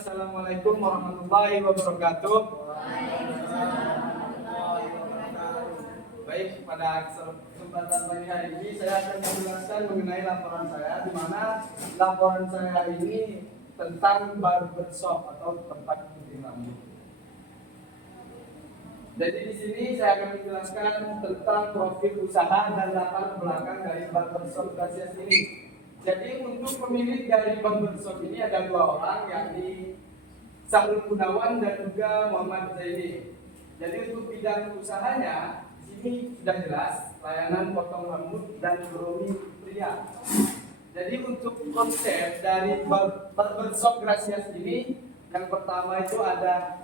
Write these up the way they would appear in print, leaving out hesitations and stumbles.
Assalamualaikum warahmatullahi wabarakatuh. Baik, pada kesempatan pagi hari ini saya akan menjelaskan mengenai laporan saya, di mana laporan saya ini tentang barbershop atau tempat gunting rambut. Jadi di sini saya akan menjelaskan tentang profil usaha dan latar belakang dari barbershop Gracias ini. Jadi untuk pemilik dari barbershop ini ada dua orang, yakni Sahrul Gunawan dan juga Muhammad Zaini. Jadi untuk bidang usahanya di sini sudah jelas, layanan potong rambut dan grooming pria. Jadi untuk konsep dari barbershop Gracias ini, yang pertama itu ada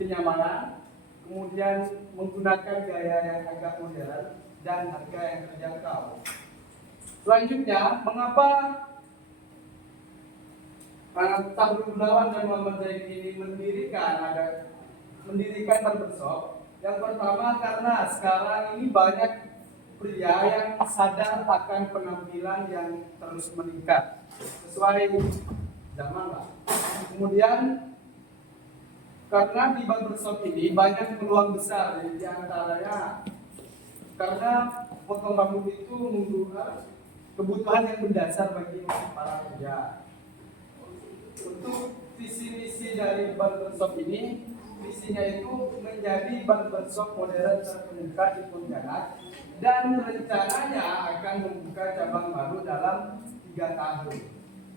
kenyamanan, kemudian menggunakan gaya yang agak modern dan harga yang terjangkau. Selanjutnya, mengapa Sahrul Gunawan dan Muhammad Zaini ini mendirikan barbershop? Yang pertama karena sekarang ini banyak pria yang sadar akan penampilan yang terus meningkat sesuai zaman lah. Kemudian karena di barbershop ini banyak peluang besar, di antaranya karena potong rambut itu membutuhkan kebutuhan yang mendasar bagi para pria. Untuk visi misi dari barbershop ini, visinya itu menjadi barbershop modern terkemuka di Pontianak dan rencananya akan membuka cabang baru dalam 3 tahun.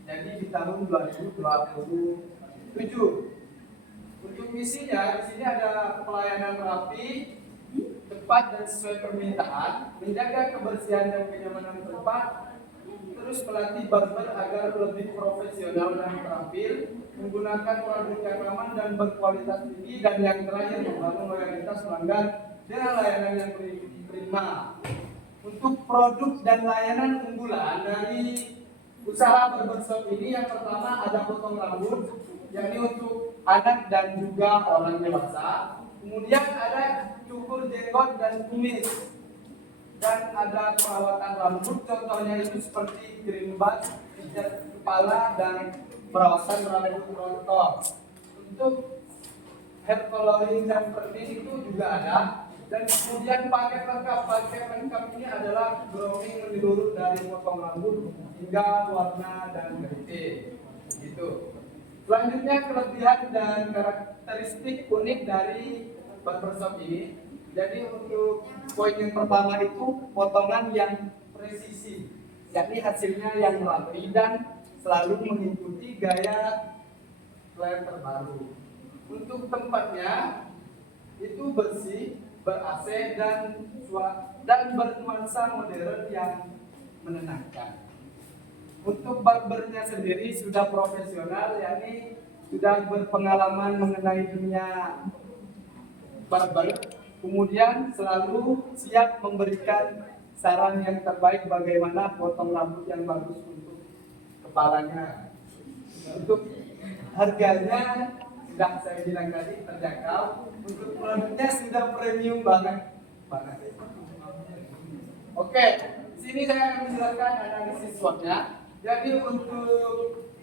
Jadi di tahun 2027. Untuk misinya di sini ada pelayanan rapi, tepat dan sesuai permintaan, menjaga kebersihan dan kenyamanan tempat, terus melatih barber agar lebih profesional dan terampil, menggunakan produk yang aman dan berkualitas tinggi, dan yang terakhir membangun loyalitas pelanggan dengan layanan yang prima. Untuk produk dan layanan unggulan dari usaha barbershop ini, yang pertama ada potong rambut, yakni untuk anak dan juga orang dewasa. Kemudian ada cukur jenggot dan kumis, dan ada perawatan rambut, contohnya itu seperti cream bath, pijat kepala, dan perawatan rambut rontok. Untuk hair coloring dan permin itu juga ada. Dan kemudian paket lengkap ini adalah grooming menyeluruh dari potong rambut hingga warna dan keriting. Gitu. Selanjutnya kelebihan dan karakteristik unik dari barbershop ini. Jadi untuk poin yang pertama itu potongan yang presisi, yakni hasilnya yang rapi dan selalu mengikuti gaya tren terbaru. Untuk tempatnya itu bersih, ber-AC dan bernuansa modern yang menenangkan. Untuk barbernya sendiri sudah profesional, yakni sudah berpengalaman mengenai dunia barber, kemudian selalu siap memberikan saran yang terbaik bagaimana potong rambut yang bagus untuk kepalanya. Untuk harganya sudah saya bilang tadi terjangkau, untuk produknya sudah premium banget. Oke, di sini saya akan menjelaskan analisis SWOT-nya. Jadi untuk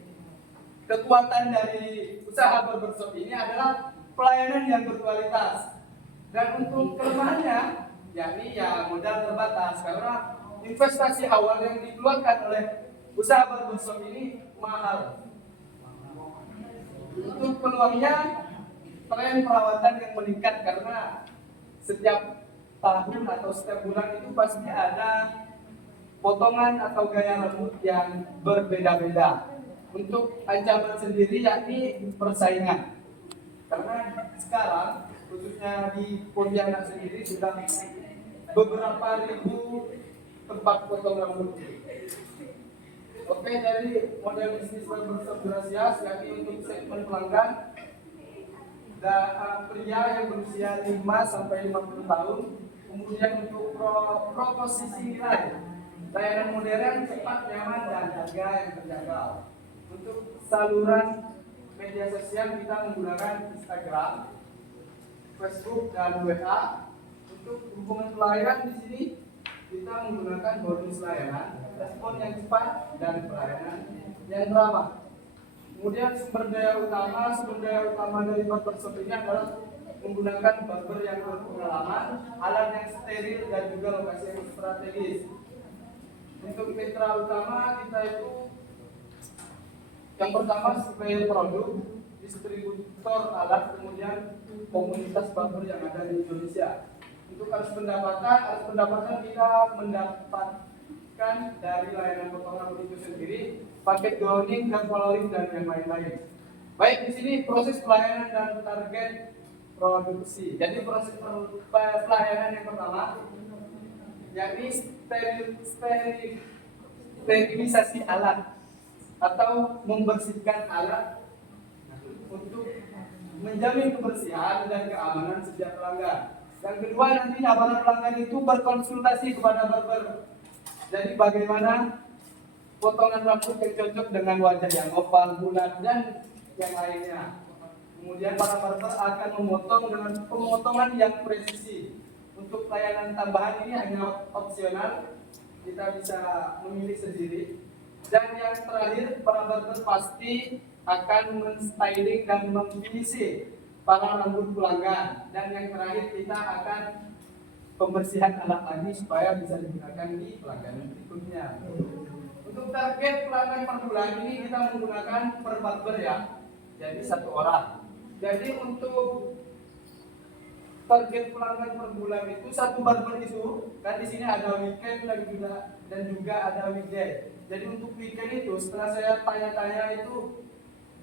kekuatan dari usaha barbershop ini adalah pelayanan yang berkualitas. Dan untuk kelemahannya, yakni ya modal terbatas, karena investasi awal yang dikeluarkan oleh usaha barbershop ini mahal. Untuk peluangnya, tren perawatan yang meningkat karena setiap tahun atau setiap bulan itu pasti ada potongan atau gaya rambut yang berbeda-beda. Untuk ancaman sendiri yakni persaingan, karena sekarang khususnya di Pontianak sendiri sudah beberapa ribu tempat potong rambut. Oke, dari model bisnis barbershop Gracias yakni untuk segmen pelanggan pria yang berusia 5 sampai 50 tahun. Kemudian untuk proposisi nilai, layanan modern, cepat, nyaman, dan harga yang terjangkau. Untuk saluran media sosial kita menggunakan Instagram, Facebook, dan WA. Untuk hubungan pelayanan di sini kita menggunakan bonus layanan, respon yang cepat, dan pelayanan yang ramah. Kemudian sumber daya utama dari barbershop ini adalah menggunakan barber yang berpengalaman, alat yang steril dan juga lokasi yang strategis. Untuk mitra utama kita itu yang pertama supplier produk, distributor alat, kemudian komunitas barber yang ada di Indonesia. Untuk arus pendapatan kita mendapatkan dari layanan potongan itu sendiri, paket gowning dan coloring dan yang lain-lain. Baik, di sini proses pelayanan dan target produksi. Jadi proses pelayanan yang pertama, yakni sterilisasi alat atau membersihkan alat untuk menjamin kebersihan dan keamanan setiap pelanggan. Yang kedua, nantinya para pelanggan itu berkonsultasi kepada barber. Jadi bagaimana potongan rambut yang cocok dengan wajah yang oval, bulat, dan yang lainnya. Kemudian para barber akan memotong dengan pemotongan yang presisi. Untuk layanan tambahan ini hanya opsional, kita bisa memilih sendiri. Dan yang terakhir, para barber pasti akan men-styling dan memfinishing para rambut pelanggan. Dan yang terakhir, kita akan pembersihan alat lagi supaya bisa digunakan di pelanggan berikutnya. Untuk target pelanggan per bulan ini kita menggunakan per barber ya, jadi 1 orang. Jadi untuk target pelanggan per bulan itu 1 barber itu, kan di sini ada weekend dan juga ada weekday. Jadi untuk weekend itu setelah saya tanya-tanya itu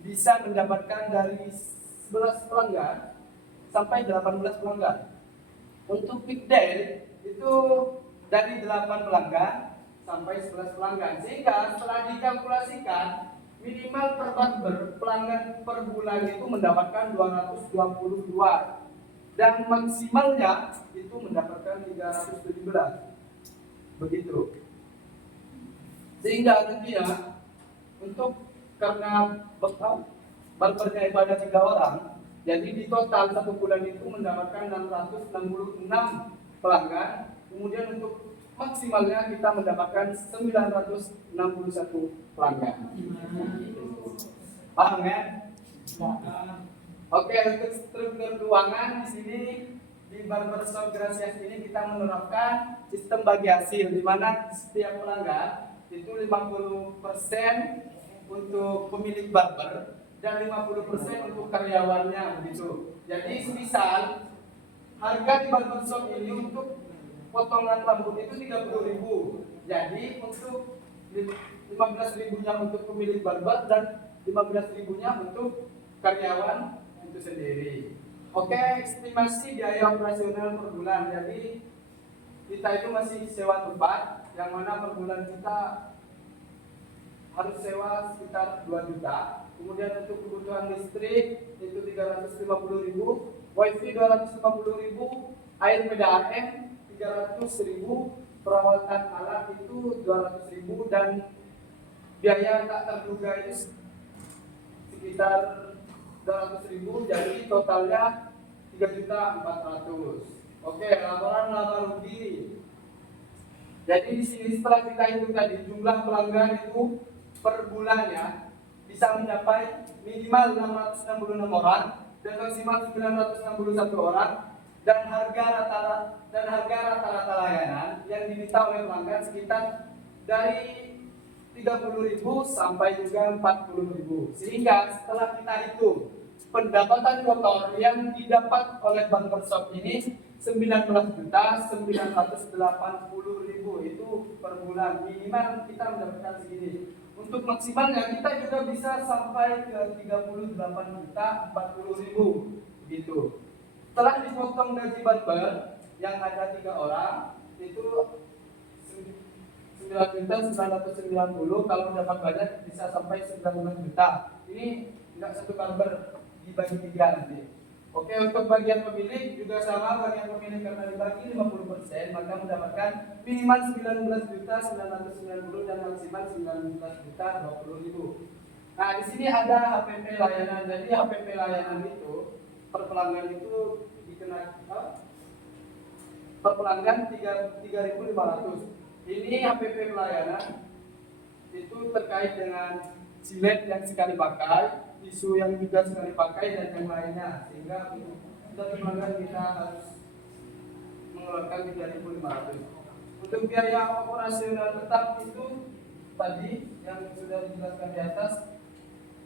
bisa mendapatkan dari 11 pelanggan sampai 18 pelanggan. Untuk weekday itu dari 8 pelanggan sampai 11 pelanggan. Sehingga setelah dikalkulasikan minimal per barber pelanggan per bulan itu mendapatkan 222 dan maksimalnya itu mendapatkan 317. Begitu. Sehingga nantinya untuk karena barbernya itu ada 3 orang, jadi di total 1 bulan itu mendapatkan 666 pelanggan. Kemudian untuk maksimalnya kita mendapatkan 961 pelanggan. Paham ya? Oke, untuk struktur keuangan di sini di barbershop Gracias ini kita menerapkan sistem bagi hasil, di mana setiap pelanggan itu 50% untuk pemilik barber dan 50% untuk karyawannya begitu. Jadi semisal harga di barbershop ini untuk potongan rambut itu 30.000. Jadi untuk 15.000-nya untuk pemilik barber dan 15.000-nya untuk karyawan itu sendiri. Oke, estimasi biaya operasional per bulan. Jadi kita itu masih sewa tempat yang mana per bulan kita harus sewa sekitar 2 juta. Kemudian untuk kebutuhan listrik itu 350.000, wifi 250.000, air PDAM 300.000, perawatan alat itu 200.000 dan biaya tak terduga itu sekitar 200.000, jadi totalnya 3.400.000. Oke, laporan laba rugi. Jadi di sini setelah kita hitung tadi jumlah pelanggan itu per bulannya bisa mencapai minimal 666 orang dan maksimal 961 orang dan harga rata-rata layanan yang diminta oleh pelanggan sekitar dari 30.000 sampai juga 40.000. Sehingga setelah kita hitung pendapatan kotor yang didapat oleh barbershop ini 19.980.000 itu per bulan. Minimal kita mendapatkan segini. Untuk maksimalnya kita juga bisa sampai ke 38.040.000 gitu. Setelah dipotong gaji barber yang ada 3 orang itu 9.990, kalau dapat banyak bisa sampai 19 juta. Ini enggak satu barber, dibagi 3 nanti. Oke, untuk bagian pemilik juga sama, bagian pemilik karena dibagi 50%, maka mendapatkan minimal 19.990 dan maksimal 19.020.000. Nah, di sini ada HPP layanan. Jadi HPP layanan itu per pelanggan itu dikenakan per pelanggan 3.500. Ini HPP pelayanan itu terkait dengan silet yang sekali pakai, tisu yang juga sekali pakai, dan yang lainnya. Sehingga satu pelanggan kita harus mengeluarkan 3.500. Untuk biaya operasional tetap itu tadi yang sudah dijelaskan di atas,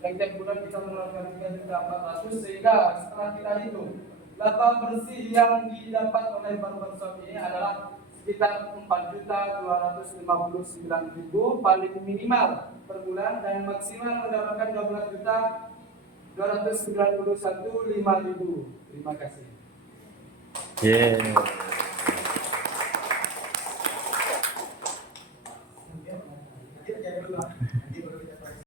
yang tiap bulan kita mengeluarkan 3.400.000, sehingga setelah kita hitung laba bersih yang didapat oleh barbershop ini adalah sekitar 4.259.000 paling minimal per bulan, dan maksimal mendapatkan 12.291.500. Terima kasih. Yeah.